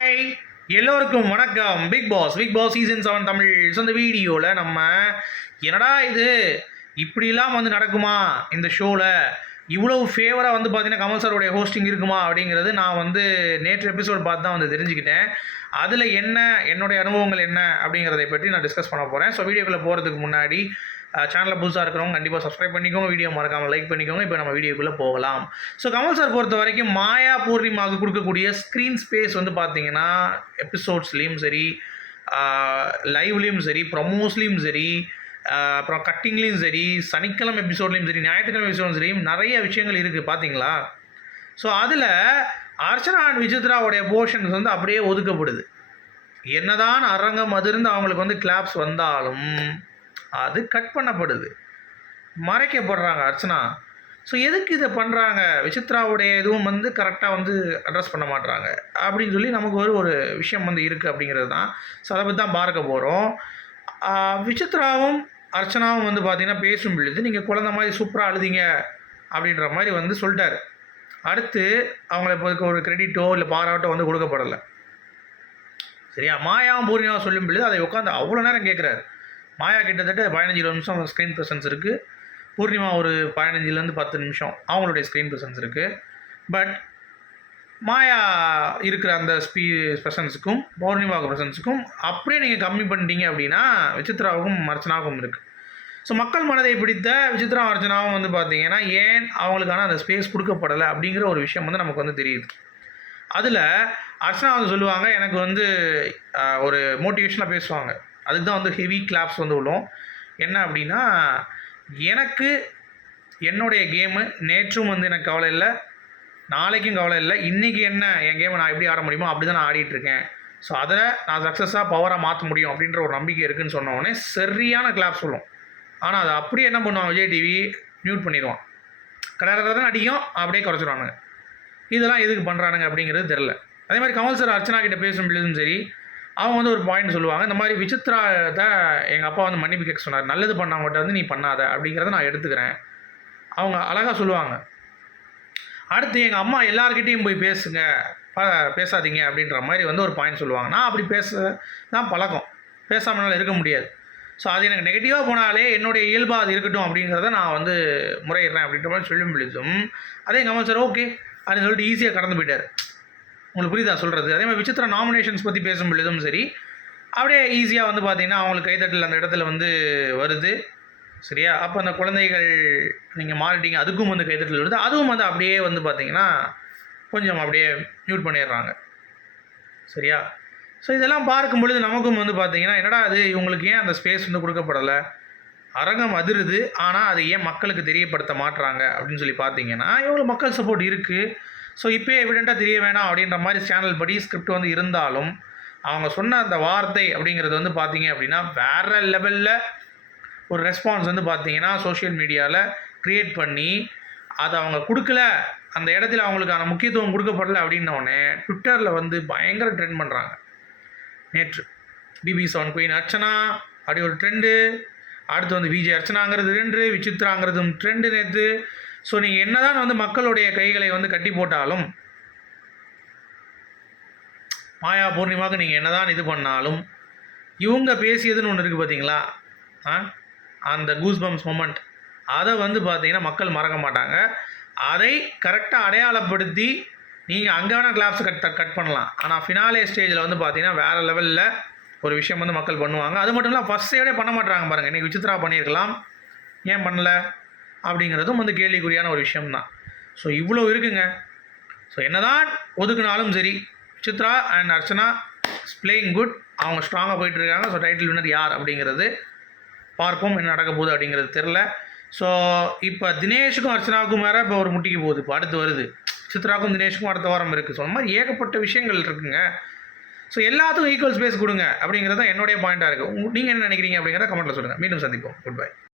Hi எல்லோருக்கும் வணக்கம். Bigg Boss Bigg Boss season seven Tamil so இந்த வீடியோவில் நம்ம என்னடா இது? இப்படிலாம் வந்து நடக்குமா இந்த ஷோவில் இவ்வளவு ஃபேவராக வந்து பார்த்தீங்கன்னா கமல் சாருடைய ஹோஸ்டிங் இருக்குமா அப்படிங்கிறது நான் வந்து நேற்று எபிசோட் பார்த்து தான் வந்து தெரிஞ்சுக்கிட்டேன். அதில் என்ன என்னுடைய அனுபவங்கள் என்ன அப்படிங்கிறதை பற்றி நான் டிஸ்கஸ் பண்ண போகிறேன் ஸோ வீடியோக்குள்ளே போகிறதுக்கு முன்னாடி சேனலில் புதுசாக இருக்கிறவங்க கண்டிப்பாக சப்ஸ்கிரைப் பண்ணிக்கோங்க. வீடியோ மறக்காமல் லைக் பண்ணிக்கோங்க. இப்போ நம்ம வீடியோக்குள்ளே போகலாம். ஸோ கமல் சார் பொறுத்த வரைக்கும் மாயா பூர்ணிமாவுக்கு கொடுக்கக்கூடிய ஸ்க்ரீன் ஸ்பேஸ் வந்து பார்த்தீங்கன்னா எபிசோட்ஸ்லேயும் சரி லைவ்லேயும் சரி ப்ரொமோஸ்லேயும் சரி அப்புறம் கட்டிங்லேயும் சரி சனிக்கிழமை எபிசோட்லேயும் சரி ஞாயிற்றுக்கிழமை எபிசோட்லையும் சரி நிறைய விஷயங்கள் இருக்குது பார்த்தீங்களா ஸோ அதில் அர்ச்சனா அண்ட் விசித்ராவுடைய போர்ஷன்ஸ் வந்து அப்படியே ஒதுக்கப்படுது. என்னதான் அரங்கம் அதிர்ந்து அவங்களுக்கு வந்து கிளாப்ஸ் வந்தாலும் அது கட் பண்ணப்படுது. மறைக்கப்படுறாங்க அர்ச்சனா. ஸோ எதுக்கு இதை பண்ணுறாங்க விசித்ராவுடைய இதுவும் வந்து கரெக்டாக வந்து அட்ரஸ் பண்ண மாட்டுறாங்க அப்படின்னு சொல்லி நமக்கு ஒரு ஒரு விஷயம் வந்து இருக்குது அப்படிங்கிறது தான். ஸோ அதை பற்றி தான் பார்க்க போகிறோம் விசித்ராவும் அர்ச்சனாவும் வந்து பார்த்திங்கன்னா பேசும் பொழுது நீங்கள் குழந்த மாதிரி சூப்பராக அழுதிங்க அப்படின்ற மாதிரி வந்து சொல்லிட்டாரு. அடுத்து அவங்கள இப்போ ஒரு கிரெடிட்டோ இல்லை பாராட்டோ வந்து கொடுக்கப்படலை. சரியா? மாயாவும் பூர்ணியாவும் சொல்லும் பொழுது அதை உட்காந்து அவ்வளோ நேரம் கேட்குறாரு மாயா கிட்டத்தட்ட பதினஞ்சு இருபது நிமிஷம் ஸ்க்ரீன் ப்ரெசன்ஸ் இருக்குது பூர்ணிமா ஒரு பதினஞ்சுலேருந்து பத்து நிமிஷம் அவங்களுடைய ஸ்க்ரீன் ப்ரெசன்ஸ் இருக்குது பட் மாயா இருக்கிற அந்த ஸ்பீ ப்ரெசன்ஸுக்கும் பௌர்ணிமா ப்ரெசன்ஸுக்கும் அப்படியே நீங்கள் கம்மி பண்ணிட்டீங்க அப்படின்னா விசித்ராவுக்கும் அர்ச்சனாவுக்கும் இருக்குது ஸோ மக்கள் மனதை பிடித்த விசித்ரா அர்ச்சனாவும் வந்து பார்த்தீங்கன்னா ஏன் அவங்களுக்கான அந்த ஸ்பேஸ் கொடுக்கப்படலை அப்படிங்கிற ஒரு விஷயம் வந்து நமக்கு வந்து தெரியுது. அதில் அர்ச்சனா வந்து சொல்லுவாங்க எனக்கு வந்து ஒரு மோட்டிவேஷனாக பேசுவாங்க. அதுக்கு தான் வந்து ஹெவி கிளாப்ஸ் வந்து விழும். என்ன அப்படின்னா எனக்கு என்னுடைய கேமு நேற்றும் வந்து எனக்கு கவலை இல்லை நாளைக்கும் கவலை இல்லை இன்றைக்கி என்ன என் கேமை நான் எப்படி ஆட முடியுமோ அப்படி தான் நான் ஆடிட்டுருக்கேன் ஸோ அதில் நான் சக்ஸஸாக பவராக மாற்ற முடியும் அப்படின்ற ஒரு நம்பிக்கை இருக்குதுன்னு சொன்னோடனே சரியான கிளாப் சொல்லும் ஆனால் அதை அப்படியே என்ன பண்ணுவான் விஜய் டிவி மியூட் பண்ணிடுவான். கடற்கரை அடிக்கும் அப்படியே குறைச்சிடுவானுங்க இதெல்லாம் எதுக்கு பண்ணுறானுங்க அப்படிங்கிறது தெரில அதே மாதிரி கமல் சார் அர்ச்சனா கிட்ட பேசும் பொழுதும் சரி அவங்க வந்து ஒரு பாயிண்ட் சொல்லுவாங்க. இந்த மாதிரி விசித்ராத்தை எங்கள் அப்பா வந்து மன்னிப்பு கேட்க சொன்னார். நல்லது பண்ணவங்ககிட்ட வந்து நீ பண்ணாத அப்படிங்கிறத நான் எடுத்துக்கிறேன். அவங்க அழகாக சொல்லுவாங்க. அடுத்து எங்கள் அம்மா எல்லாருக்கிட்டேயும் போய் பேசுங்க. ப பேசாதீங்க அப்படின்ற மாதிரி வந்து ஒரு பாயிண்ட் சொல்லுவாங்க. நான் அப்படி பேச தான் பழக்கம். பேசாமனால இருக்க முடியாது. ஸோ அது எனக்கு நெகட்டிவாக போனாலே என்னுடைய இயல்பாக அது இருக்கட்டும் அப்படிங்கிறத நான் வந்து முறையிடுறேன் அப்படின்ற மாதிரி சொல்லும் பொழுதும் அதே எங்கள் அம்மா சார் ஓகே அப்படின்னு சொல்லிட்டு ஈஸியாக கடந்து போயிட்டார். உங்களுக்கு புரியுதா சொல்கிறது அதே மாதிரி விசித்திர நாமினேஷன்ஸ் பற்றி பேசும் பொழுதும் சரி அப்படியே ஈஸியாக வந்து பார்த்தீங்கன்னா அவங்களுக்கு கைத்தட்டல் அந்த இடத்துல வந்து வருது. சரியா? அப்போ அந்த குழந்தைகள் நீங்கள் மாறிட்டீங்க அதுக்கும் வந்து கைத்தட்டல் வருது. அதுவும் வந்து அப்படியே வந்து பார்த்தீங்கன்னா கொஞ்சம் அப்படியே மியூட் பண்ணிடுறாங்க. சரியா? ஸோ இதெல்லாம் பார்க்கும் பொழுது நமக்கும் வந்து பார்த்தீங்கன்னா என்னடா அது இவங்களுக்கு ஏன் அந்த ஸ்பேஸ் வந்து கொடுக்கப்படலை? அரங்கம் அதிருது ஆனால் அதை ஏன் மக்களுக்கு தெரியப்படுத்த மாட்டுறாங்க அப்படின்னு சொல்லி பார்த்தீங்கன்னா எவ்வளோ மக்கள் சப்போர்ட் இருக்குது ஸோ இப்போயே எவிடெண்ட்டாக தெரிய வேணாம் அப்படின்ற மாதிரி சேனல் படி ஸ்கிரிப்ட் வந்து இருந்தாலும் அவங்க சொன்ன அந்த வார்த்தை அப்படிங்கிறது வந்து பார்த்தீங்க அப்படின்னா வேறு லெவலில் ஒரு ரெஸ்பான்ஸ் வந்து பார்த்தீங்கன்னா சோஷியல் மீடியாவில் க்ரியேட் பண்ணி அதை அவங்க கொடுக்கல. அந்த இடத்துல அவங்களுக்கான முக்கியத்துவம் கொடுக்கப்படல அப்படின்னோடனே ட்விட்டரில் வந்து பயங்கர ட்ரெண்ட் பண்ணுறாங்க நேற்று பிபி செவன் குயின் அர்ச்சனா அப்படி ஒரு ட்ரெண்டு அடுத்து வந்து விஜய் அர்ச்சனாங்கிறது ட்ரெண்டு விசித்ராங்கிறதும் ட்ரெண்டு நேற்று ஸோ நீங்கள் என்னதான் வந்து மக்களுடைய கைகளை வந்து கட்டி போட்டாலும் மாயா பூர்ணிமாவுக்கு நீங்கள் என்னதான் இது பண்ணாலும் இவங்க பேசியதுன்னு ஒன்று இருக்குது பார்த்தீங்களா ஆ? அந்த கூஸ்பம்ஸ் மொமெண்ட் அதை வந்து பார்த்தீங்கன்னா மக்கள் மறக்க மாட்டாங்க. அதை கரெக்டாக அடையாளப்படுத்தி நீங்கள் அங்கே வேணால் கிளாப்ஸ் கட் கட் பண்ணலாம். ஆனால் ஃபினாலே ஸ்டேஜில் வந்து பார்த்தீங்கன்னா வேறு லெவலில் ஒரு விஷயம் வந்து மக்கள் பண்ணுவாங்க. அது மட்டும் இல்லை ஃபஸ்ட் சைடே பண்ண மாட்டாங்க பாருங்கள் இன்றைக்கி விசித்ரா பண்ணியிருக்கலாம். ஏன் பண்ணல? அப்படிங்கிறதும் வந்து கேள்விக்குறியான ஒரு விஷயம்தான். ஸோ இவ்வளோ இருக்குங்க. ஸோ என்னதான் ஒதுக்குனாலும் சரி Chitra and Archana playing good அவங்க ஸ்ட்ராங்காக போயிட்டுருக்காங்க. ஸோ டைட்டில் வின்னர் யார் அப்படிங்கிறது பார்ப்போம் என்ன நடக்க போகுது அப்படிங்கிறது தெரில ஸோ இப்போ தினேஷுக்கும் அர்ச்சனாவுக்கும் வேறு இப்போ ஒரு முட்டிக்கு போகுது. இப்போ அடுத்து வருது. சித்ராவுக்கும் தினேஷுக்கும் அடுத்த வாரம் இருக்குது ஸோ அந்த மாதிரி ஏகப்பட்ட விஷயங்கள் இருக்குங்க. ஸோ எல்லாத்துக்கும் ஈக்குவல் ஸ்பேஸ் கொடுங்க அப்படிங்கிறது தான் என்னுடைய பாயிண்ட்டாக இருக்குது நீங்கள் என்ன நினைக்கிறீங்க அப்படிங்கிறத கமெண்ட்டில் சொல்லுங்கள் மீண்டும் சந்திப்போம். Good bye